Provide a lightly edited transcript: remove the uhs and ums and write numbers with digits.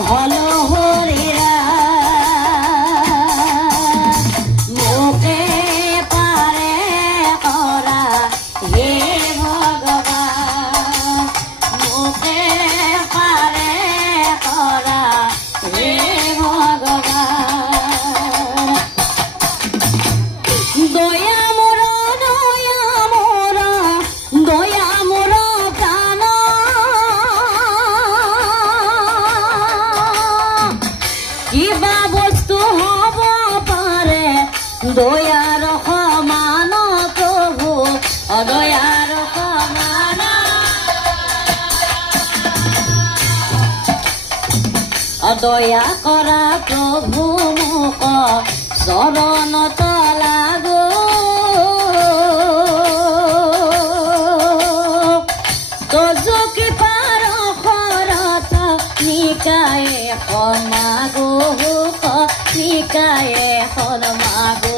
হল হরিরা মুখে পারে করা হে ভগবান মুখে পারে করা হে ভগবান দয়া মোর দয়া মোর প্রাণ কিবা বস্তু হব পাৰে দয়াৰ সমান প্ৰভু অদয়াৰ সমান দয়া কৰা প্ৰভু মোক চৰণত লাগো তজুকি পাৰ শৰত নিকায়ে সমাগো নিকায়ে সমাগো